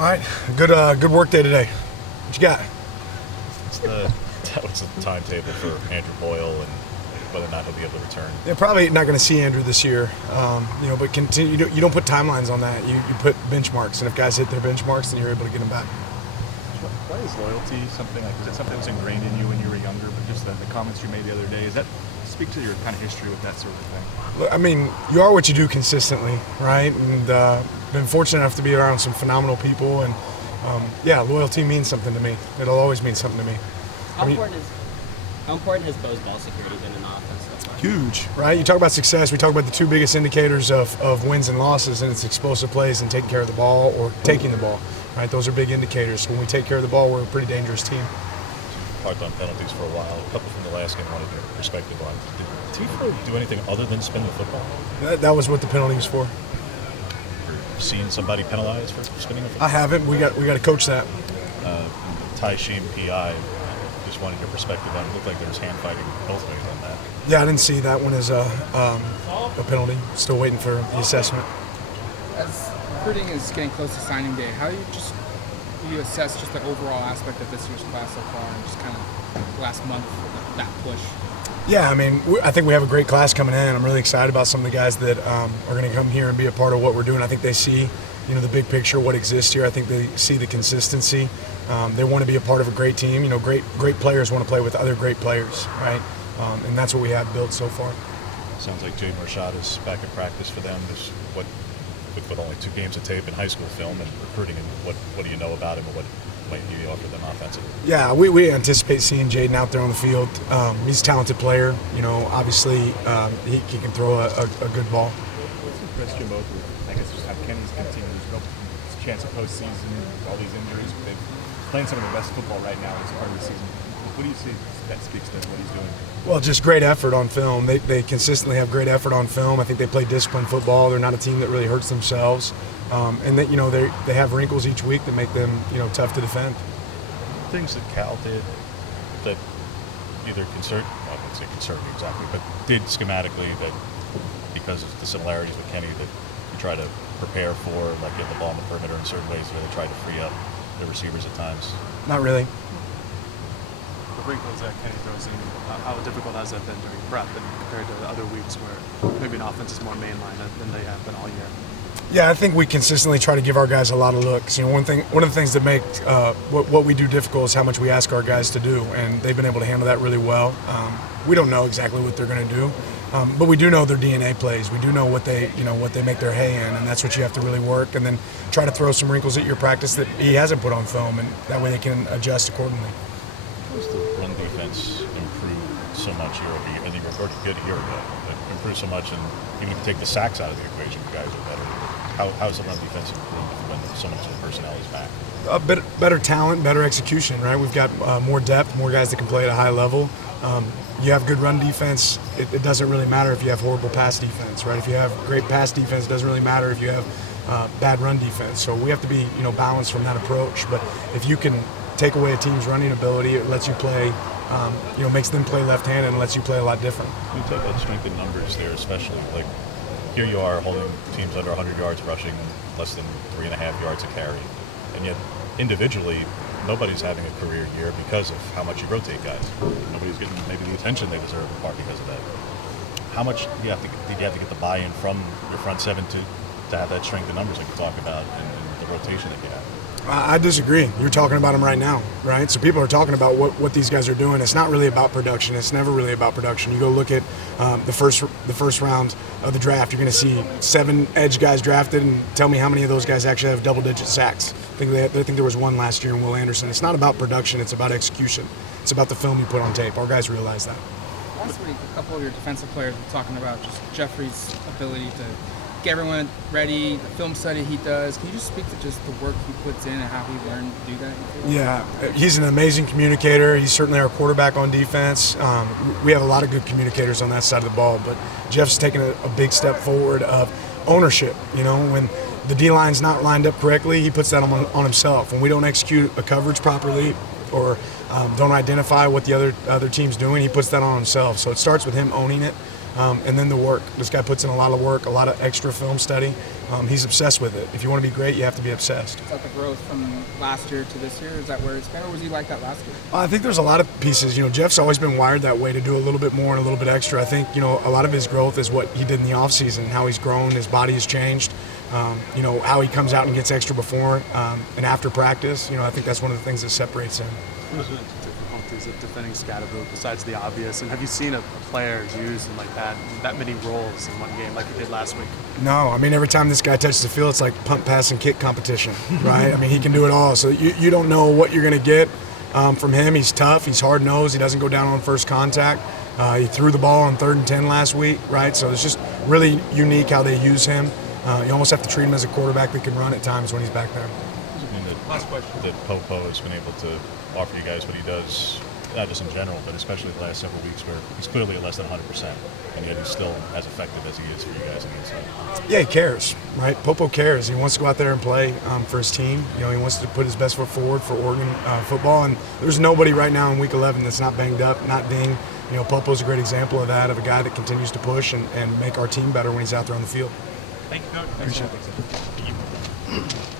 All right, good work day today. What you got? That was the timetable for Andrew Boyle and whether or not he'll be able to return. They're probably not going to see Andrew this year, but continue. You don't put timelines on that. You put benchmarks, and if guys hit their benchmarks, then you're able to get them back. Why is loyalty something like? Is that something that was ingrained in you when you were younger? But just the comments you made the other day, does that speak to your kind of history with that sort of thing? Look, I mean, you are what you do consistently, right? And been fortunate enough to be around some phenomenal people, and loyalty means something to me. It'll always mean something to me. How important has Bo's ball security been in the offense so far? Huge, right? You talk about success. We talk about the two biggest indicators of wins and losses, and it's explosive plays and taking care of the ball or taking the ball, right? Those are big indicators. When we take care of the ball, we're a pretty dangerous team. Parked on penalties for a while. A couple from the last game. Wanted your perspective on. Did Tifo do anything other than spin the football? That was what the penalty was for. Seen somebody penalized for spinning the football? I haven't. We got to coach that. Ty Sheem PI. Just wanted your perspective on it. Looked like there was hand fighting both ways on that. Yeah, I didn't see that one as a penalty. Still waiting for the assessment. As recruiting is getting close to signing day, how do you assess just the overall aspect of this year's class so far, and just kind of last month that push? Yeah, I mean, I think we have a great class coming in. I'm really excited about some of the guys that are going to come here and be a part of what we're doing. I think they see, the big picture, what exists here. I think they see the consistency. They want to be a part of a great team. Great players want to play with other great players, right? And that's what we have built so far. Sounds like Jaden Rashad is back in practice for them. Just with only 2 games of tape and high school film and recruiting, and what do you know about him, and what might you offer them offensively? Yeah, we anticipate seeing Jaden out there on the field. He's a talented player. Obviously he can throw a good ball. What's impressed you both with, I guess, just how Kenny's continued? There's no chance of postseason, all these injuries, but they're playing some of the best football right now as part of the season. What do you see that speaks to what he's doing? Well, just great effort on film. They consistently have great effort on film. I think they play disciplined football. They're not a team that really hurts themselves, and that they have wrinkles each week that make them tough to defend. Things that Cal did that either I wouldn't say concern me exactly, but did schematically that because of the similarities with Kenny that you try to prepare for, like getting the ball in the perimeter in certain ways where they try to free up the receivers at times. Not really. The wrinkles that Kenny throws in, how difficult has that been during prep and compared to the other weeks where maybe an offense is more mainline than they have been all year? Yeah, I think we consistently try to give our guys a lot of looks. One of the things that make what we do difficult is how much we ask our guys to do, and they've been able to handle that really well. We don't know exactly what they're going to do, but we do know their DNA plays. We do know what they make their hay in, and that's what you have to really work, and then try to throw some wrinkles at your practice that he hasn't put on film, and that way they can adjust accordingly. How has the run defense improved so much year over year? I think we're already good a year ago, but improved so much, and even if you take the sacks out of the equation, you guys are better. How's the run defense improved when so much of the personnel is back? Better talent, better execution, right? We've got more depth, more guys that can play at a high level. You have good run defense, it doesn't really matter if you have horrible pass defense, right? If you have great pass defense, it doesn't really matter if you have bad run defense. So we have to be balanced from that approach. But if you can take away a team's running ability, it lets you play, makes them play left-handed and lets you play a lot different. You talk about strength in numbers there, especially like here you are holding teams under 100 yards rushing, less than 3.5 yards a carry, and yet individually nobody's having a career year because of how much you rotate guys. Nobody's getting maybe the attention they deserve in part because of that. How much did you have to get the buy-in from your front seven to have that strength in numbers like you talk about and the rotation that you have? I disagree. You're talking about them right now, right? So people are talking about what these guys are doing. It's not really about production. It's never really about production. You go look at the first round of the draft. You're going to see 7 edge guys drafted, and tell me how many of those guys actually have double-digit sacks. I think there was 1 last year in Will Anderson. It's not about production. It's about execution. It's about the film you put on tape. Our guys realize that. Last week, a couple of your defensive players were talking about just Jeffrey's ability to get everyone ready, the film study he does. Can you just speak to just the work he puts in and how he learned to do that? Yeah, he's an amazing communicator. He's certainly our quarterback on defense. We have a lot of good communicators on that side of the ball, but Jeff's taken a big step forward of ownership. When the D-line's not lined up correctly, he puts that on himself. When we don't execute a coverage properly or don't identify what the other team's doing, he puts that on himself. So it starts with him owning it. and then the work. This guy puts in a lot of work, a lot of extra film study. He's obsessed with it. If you want to be great, you have to be obsessed. Is that the growth from last year to this year? Is that where it's been, or was he like that last year? I think there's a lot of pieces. Jeff's always been wired that way to do a little bit more and a little bit extra. I think, a lot of his growth is what he did in the offseason, how he's grown, his body has changed, how he comes out and gets extra before and after practice. I think that's one of the things that separates him. What are the difficulties of defending Scatterbo besides the obvious? And have you seen a player used in like that many roles in one game like he did last week? No, every time this guy touches the field, it's like punt, pass, and kick competition, right? He can do it all. So you don't know what you're going to get from him. He's tough. He's hard-nosed. He doesn't go down on first contact. He threw the ball on 3rd and 10 last week, right? So it's just really unique how they use him. You almost have to treat him as a quarterback that can run at times when he's back there. Last question. That Popo has been able to offer you guys what he does, not just in general, but especially the last several weeks where he's clearly at less than 100%, and yet he's still as effective as he is for you guys on the inside. Yeah, he cares, right? Popo cares. He wants to go out there and play for his team. He wants to put his best foot forward for Oregon football, and there's nobody right now in Week 11 that's not banged up, not dinged. Popo's a great example of that, of a guy that continues to push and make our team better when he's out there on the field. Thank you, Coach. Appreciate it. Thank you.